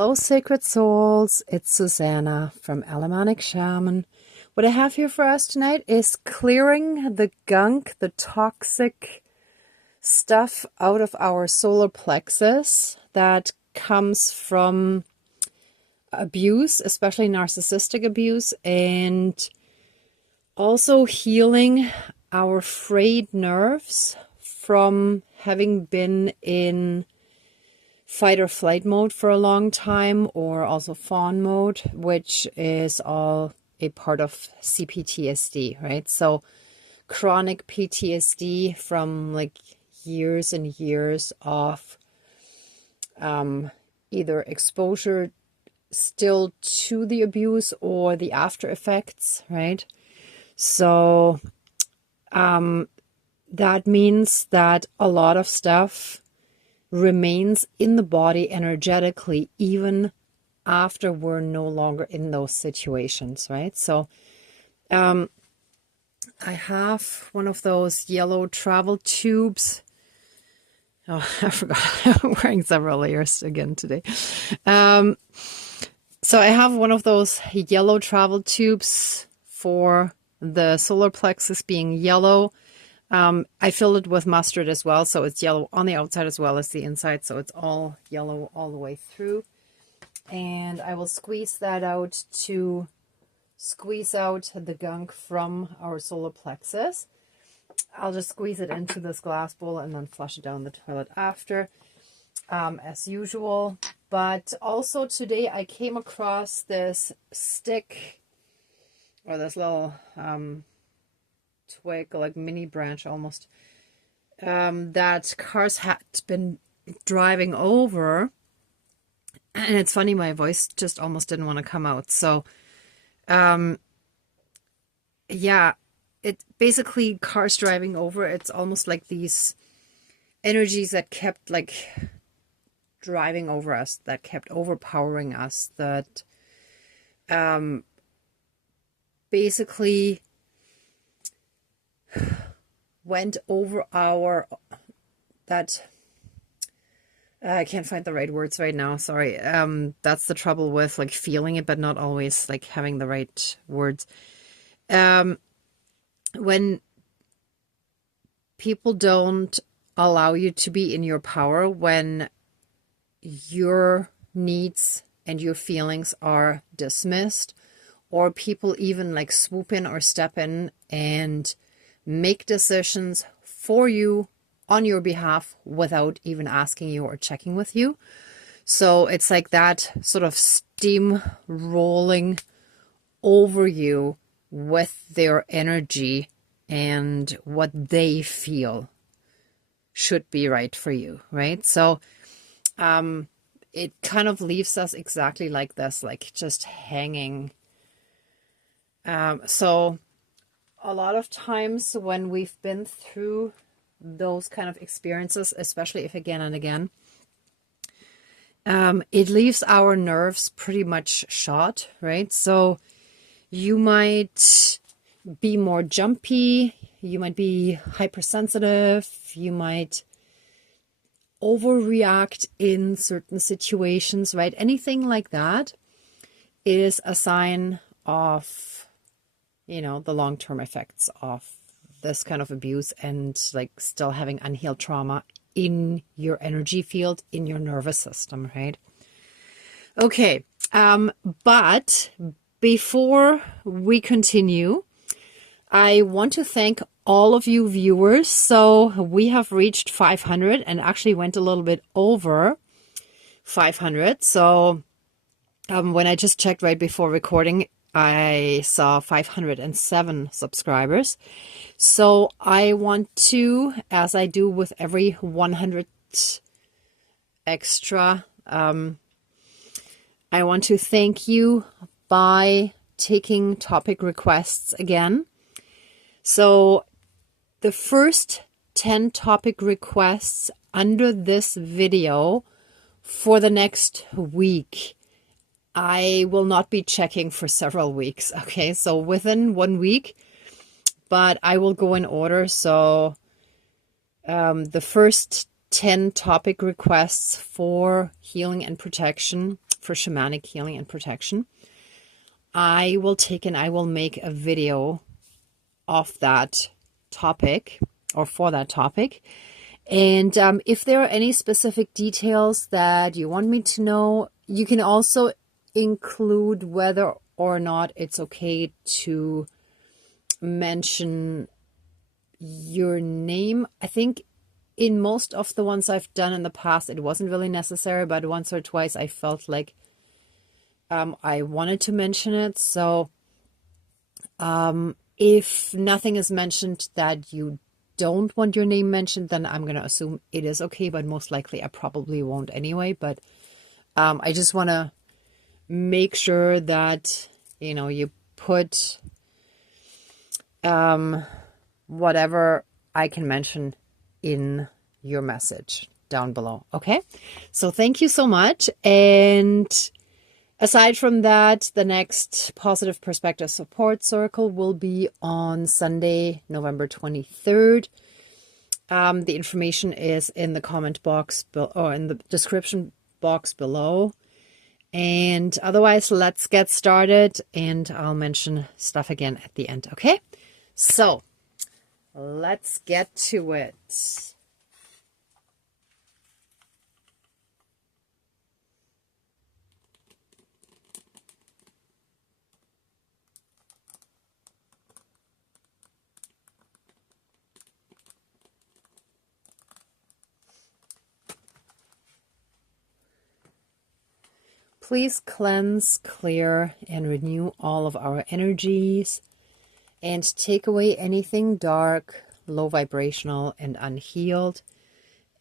Hello, sacred souls. It's Susanna from Alamanic Shaman. What I have here for us tonight is clearing the gunk, the toxic stuff out of our solar plexus that comes from abuse, especially narcissistic abuse, and also healing our frayed nerves from having been in fight or flight mode for a long time, or also fawn mode, which is all a part of CPTSD, right? So chronic PTSD from like years and years of either exposure still to the abuse or the after effects, right? So that means that a lot of stuff remains in the body energetically even after we're no longer in those situations, right? So I have one of those yellow travel tubes. Oh, I forgot. I'm wearing several layers again today. So I have one of those yellow travel tubes for the solar plexus being yellow. I filled it with mustard as well, so it's yellow on the outside as well as the inside, so it's all yellow all the way through. And I will squeeze that out to squeeze out the gunk from our solar plexus. I'll just squeeze it into this glass bowl and then flush it down the toilet after, as usual. But also today I came across this stick, or this little twig, like mini branch almost, that cars had been driving over. And it's funny, my voice just almost didn't want to come out. So yeah, it basically cars driving over, it's almost like these energies that kept like driving over us, that kept overpowering us, that basically went over our, that I can't find the right words right now, sorry. That's the trouble with like feeling it but not always like having the right words. When people don't allow you to be in your power, when your needs and your feelings are dismissed, or people even like swoop in or step in and make decisions for you on your behalf without even asking you or checking with you. So it's like that sort of steam rolling over you with their energy and what they feel should be right for you, right? So it kind of leaves us exactly like this, like just hanging. So a lot of times when we've been through those kind of experiences, especially if again and again, it leaves our nerves pretty much shot, right? So you might be more jumpy, you might be hypersensitive, you might overreact in certain situations, right? Anything like that is a sign of, you know, the long-term effects of this kind of abuse and like still having unhealed trauma in your energy field, in your nervous system, right? Okay, but before we continue, I want to thank all of you viewers. So we have reached 500 and actually went a little bit over 500. So when I just checked right before recording, I saw 507 subscribers. So I want to, as I do with every 100 extra, I want to thank you by taking topic requests again. So the first 10 topic requests under this video for the next week, I will not be checking for several weeks. Okay, so within 1 week, but I will go in order. So the first 10 topic requests for healing and protection, for shamanic healing and protection, I will take and I will make a video of that topic or for that topic. And if there are any specific details that you want me to know, you can also include whether or not it's okay to mention your name. I think in most of the ones I've done in the past, it wasn't really necessary, but once or twice I felt like I wanted to mention it. So if nothing is mentioned that you don't want your name mentioned, then I'm going to assume it is okay, but most likely I probably won't anyway. But I just want to make sure that, you know, you put whatever I can mention in your message down below. Okay, so thank you so much. And aside from that, the next Positive Perspective Support Circle will be on Sunday, November 23rd. The information is in the comment box or in the description box below. And otherwise, let's get started, and I'll mention stuff again at the end. Okay, so let's get to it. Please cleanse, clear, and renew all of our energies and take away anything dark, low vibrational, and unhealed,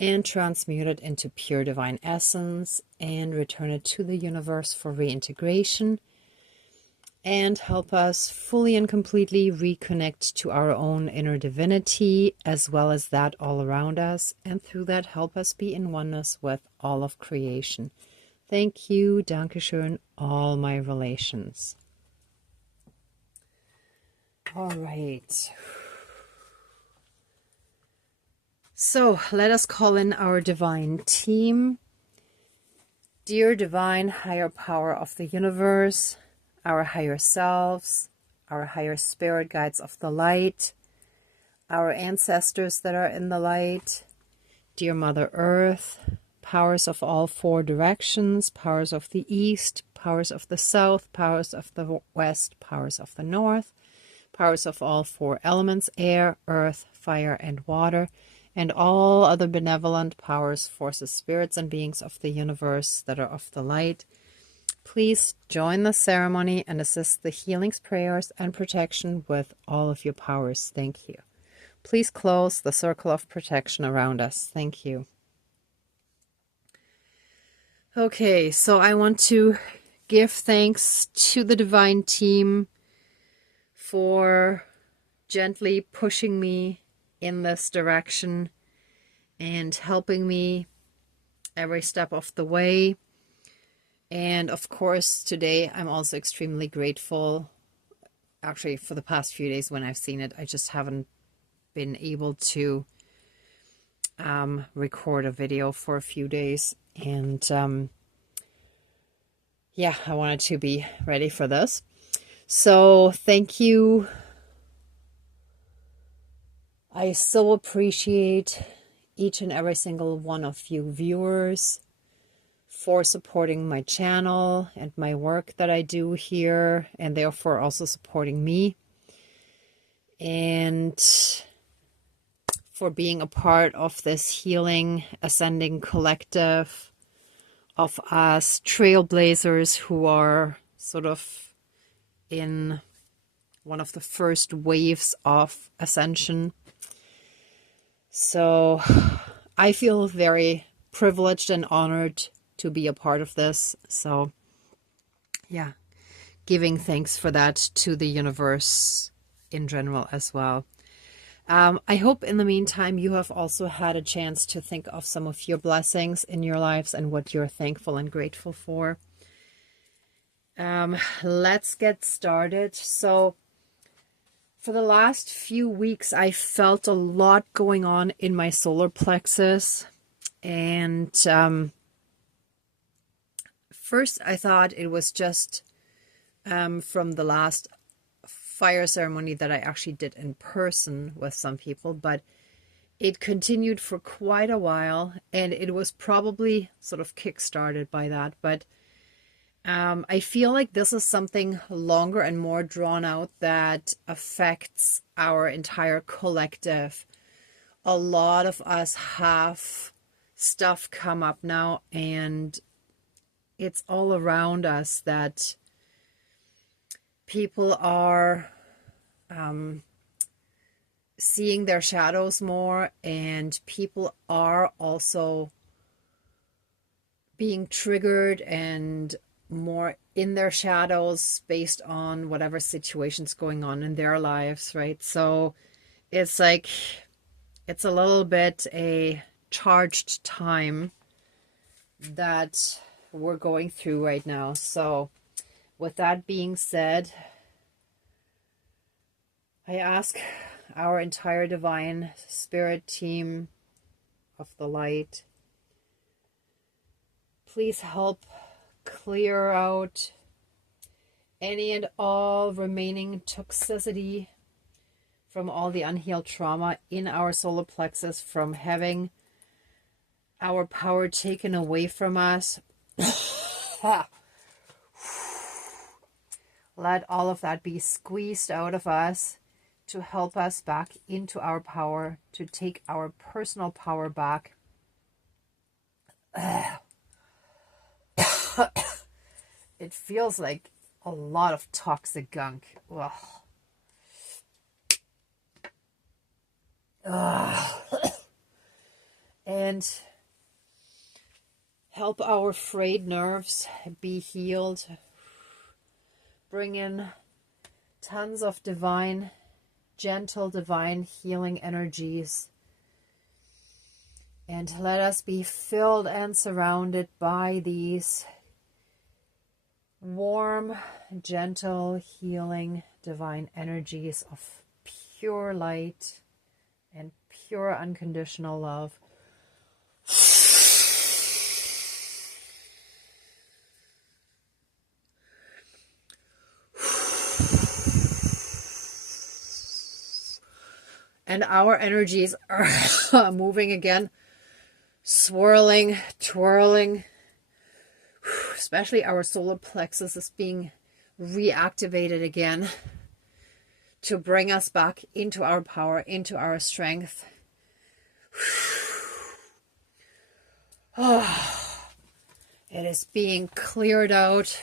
and transmute it into pure divine essence and return it to the universe for reintegration, and help us fully and completely reconnect to our own inner divinity as well as that all around us, and through that help us be in oneness with all of creation. Thank you, Dankeschön, all my relations. All right. So let us call in our divine team. Dear divine higher power of the universe, our higher selves, our higher spirit guides of the light, our ancestors that are in the light, dear Mother Earth, powers of all four directions, powers of the east, powers of the south, powers of the west, powers of the north, powers of all four elements, air, earth, fire, and water, and all other benevolent powers, forces, spirits, and beings of the universe that are of the light. Please join the ceremony and assist the healings, prayers, and protection with all of your powers. Thank you. Please close the circle of protection around us. Thank you. Okay, so I want to give thanks to the divine team for gently pushing me in this direction and helping me every step of the way. And of course, today I'm also extremely grateful. Actually, for the past few days when I've seen it, I just haven't been able to record a video for a few days. And yeah, I wanted to be ready for this. So thank you. I so appreciate each and every single one of you viewers for supporting my channel and my work that I do here, and therefore also supporting me, and for being a part of this healing, ascending collective of us trailblazers who are sort of in one of the first waves of ascension. So I feel very privileged and honored to be a part of this. So yeah, giving thanks for that to the universe in general as well. I hope in the meantime you have also had a chance to think of some of your blessings in your lives and what you're thankful and grateful for. Let's get started. So for the last few weeks, I felt a lot going on in my solar plexus. And first I thought it was just from the last fire ceremony that I actually did in person with some people, but it continued for quite a while, and it was probably sort of kick-started by that. But I feel like this is something longer and more drawn out that affects our entire collective. A lot of us have stuff come up now, and it's all around us that people are seeing their shadows more, and people are also being triggered and more in their shadows based on whatever situation's going on in their lives, right? So it's like, it's a little bit a charged time that we're going through right now. So with that being said, I ask our entire divine spirit team of the light, please help clear out any and all remaining toxicity from all the unhealed trauma in our solar plexus, from having our power taken away from us. Let all of that be squeezed out of us to help us back into our power, to take our personal power back. It feels like a lot of toxic gunk. Ugh. And help our frayed nerves be healed. Bring in tons of divine, gentle, divine healing energies. And let us be filled and surrounded by these warm, gentle, healing, divine energies of pure light and pure unconditional love. And our energies are moving again, swirling, twirling. Especially our solar plexus is being reactivated again to bring us back into our power, into our strength. It is being cleared out.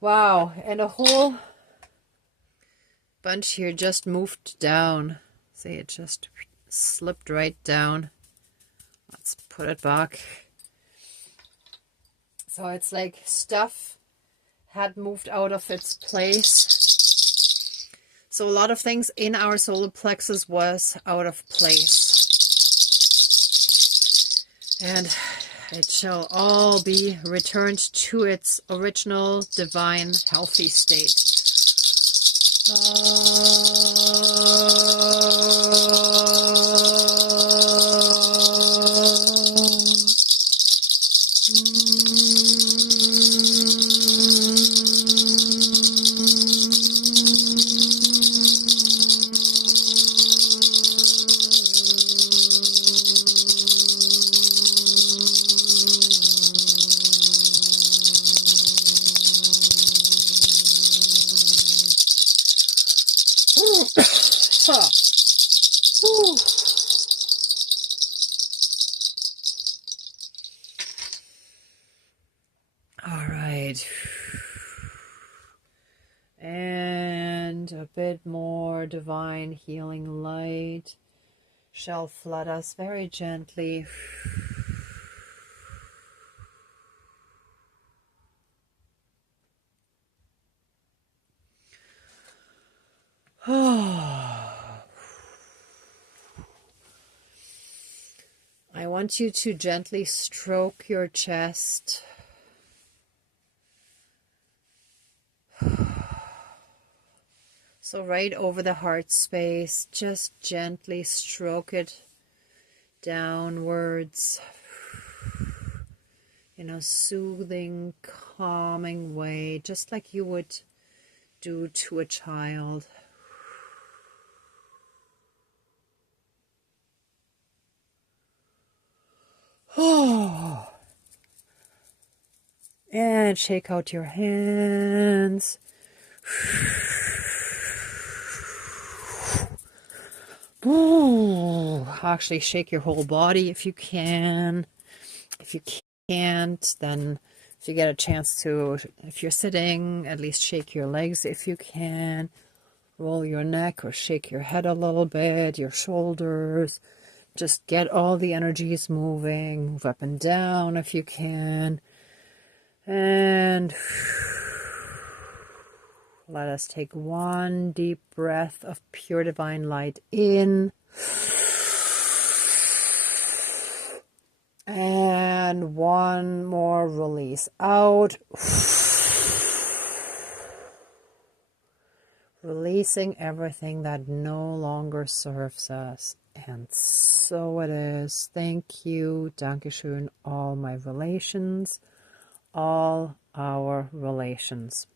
Wow, and a whole bunch here just moved down. See, it just slipped right down. Let's put it back. So it's like stuff had moved out of its place. So a lot of things in our solar plexus was out of place. And it shall all be returned to its original, divine, healthy state. All right. bit more divine healing light shall flood us very gently. I want you to gently stroke your chest. So right over the heart space, just gently stroke it downwards in a soothing, calming way, just like you would do to a child. Oh. And shake out your hands. Ooh. Actually, shake your whole body if you can. If you can't, then if you get a chance to, if you're sitting, at least shake your legs if you can. Roll your neck or shake your head a little bit, your shoulders. Just get all the energies moving. Move up and down if you can. And let us take one deep breath of pure divine light in. And one more release out. Releasing everything that no longer serves us. And so it is. Thank you. Dankeschön. All my relations. All our relations.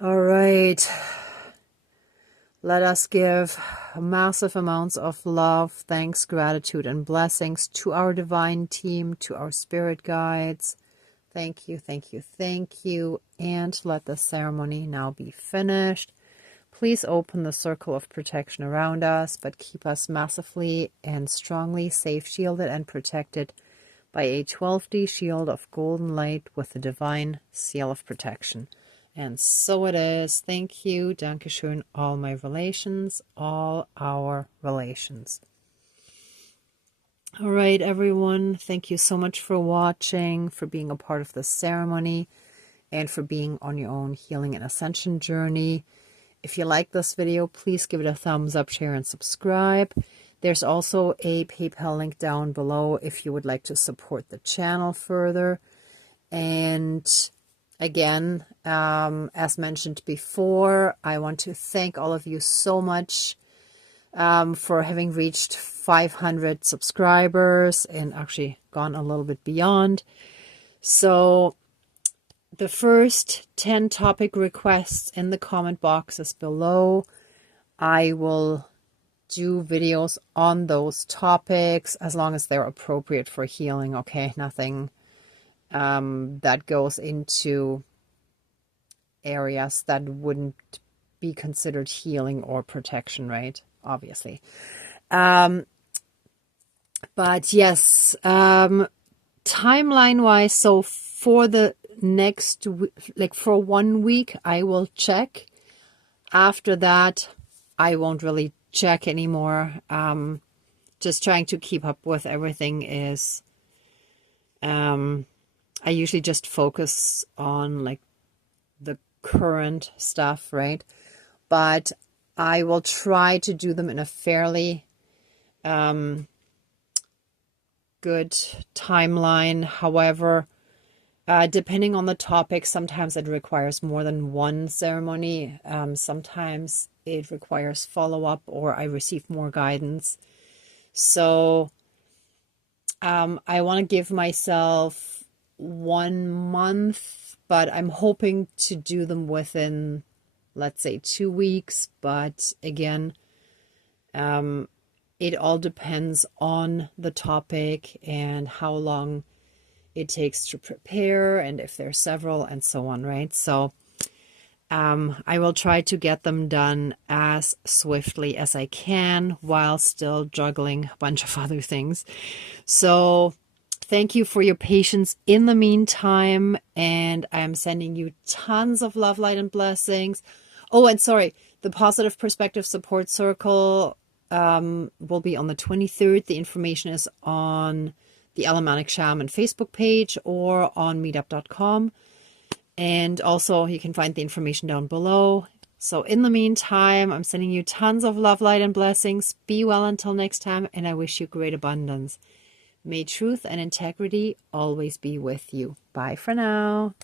All right. Let us give massive amounts of love, thanks, gratitude, and blessings to our divine team, to our spirit guides. Thank you, thank you, thank you. And let the ceremony now be finished. Please open the circle of protection around us, but keep us massively and strongly safe, shielded, and protected by a 12D shield of golden light with the divine seal of protection. And so it is. Thank you. Dankeschön. All my relations, all our relations. All right, everyone. Thank you so much for watching, for being a part of this ceremony, and for being on your own healing and ascension journey. If you like this video, please give it a thumbs up, share, and subscribe. There's also a PayPal link down below if you would like to support the channel further. And again, as mentioned before, I want to thank all of you so much for having reached 500 subscribers and actually gone a little bit beyond. So the first 10 topic requests in the comment boxes below, I will do videos on those topics as long as they're appropriate for healing. Okay, nothing that goes into areas that wouldn't be considered healing or protection, right? Obviously. But yes, timeline wise, so for the next, like for 1 week, I will check. After that, I won't really check anymore. Just trying to keep up with everything is, I usually just focus on like the current stuff, right? But I will try to do them in a fairly good timeline. However, depending on the topic, sometimes it requires more than one ceremony. Sometimes it requires follow-up or I receive more guidance. So I want to give myself 1 month, but I'm hoping to do them within, let's say, 2 weeks. But again, it all depends on the topic and how long it takes to prepare and if there's several and so on, right? So I will try to get them done as swiftly as I can while still juggling a bunch of other things. So thank you for your patience in the meantime, and I'm sending you tons of love, light, and blessings. Oh, and sorry, the Positive Perspective Support Circle will be on the 23rd. The information is on the Alamanic Shaman Facebook page or on meetup.com. And also you can find the information down below. So in the meantime, I'm sending you tons of love, light, and blessings. Be well until next time, and I wish you great abundance. May truth and integrity always be with you. Bye for now.